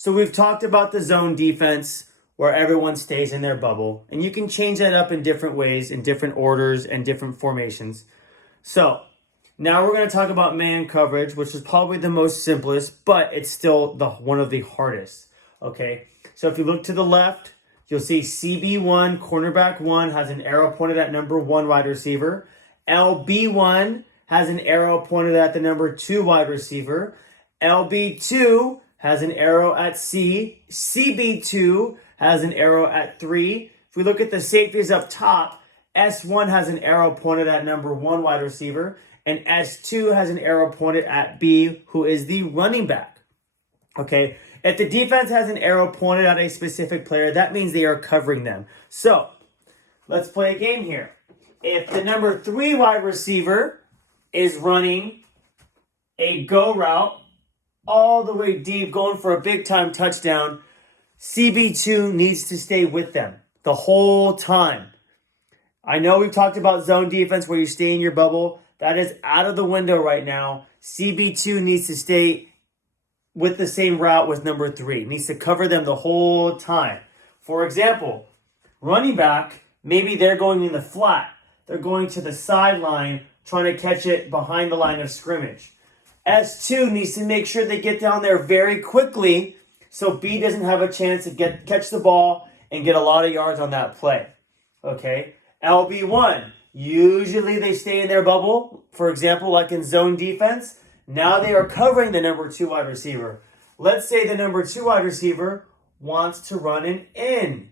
So we've talked about the zone defense where everyone stays in their bubble. And you can change that up in different ways, in different orders and different formations. So now we're going to talk about man coverage, which is probably the most simplest, but it's still one of the hardest. Okay, so if you look to the left, you'll see CB1, cornerback 1, has an arrow pointed at number 1 wide receiver. LB1 has an arrow pointed at the number 2 wide receiver. LB2 has an arrow at C. CB2 has an arrow at 3. If we look at the safeties up top, S1 has an arrow pointed at number 1 wide receiver, and S2 has an arrow pointed at B, who is the running back. Okay, if the defense has an arrow pointed at a specific player, that means they are covering them. So, let's play a game here. If the number 3 wide receiver is running a go route all the way deep, going for a big-time touchdown, CB2 needs to stay with them the whole time. I know we've talked about zone defense where you stay in your bubble. That is out of the window right now. CB2 needs to stay with the same route with number 3. Needs to cover them the whole time. For example, running back, maybe they're going in the flat. They're going to the sideline, trying to catch it behind the line of scrimmage. S2 needs to make sure they get down there very quickly so B doesn't have a chance to catch the ball and get a lot of yards on that play. Okay? LB1, usually they stay in their bubble. For example, like in zone defense, now they are covering the number 2 wide receiver. Let's say the number 2 wide receiver wants to run an in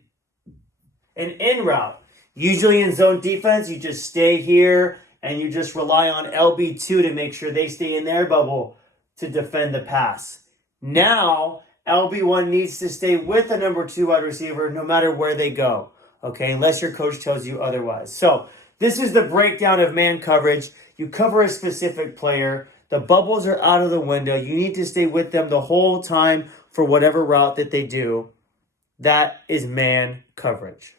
route. Usually in zone defense, you just stay here and you just rely on LB2 to make sure they stay in their bubble to defend the pass. Now, LB1 needs to stay with the number 2 wide receiver no matter where they go. Okay, unless your coach tells you otherwise. So, this is the breakdown of man coverage. You cover a specific player. The bubbles are out of the window. You need to stay with them the whole time for whatever route that they do. That is man coverage.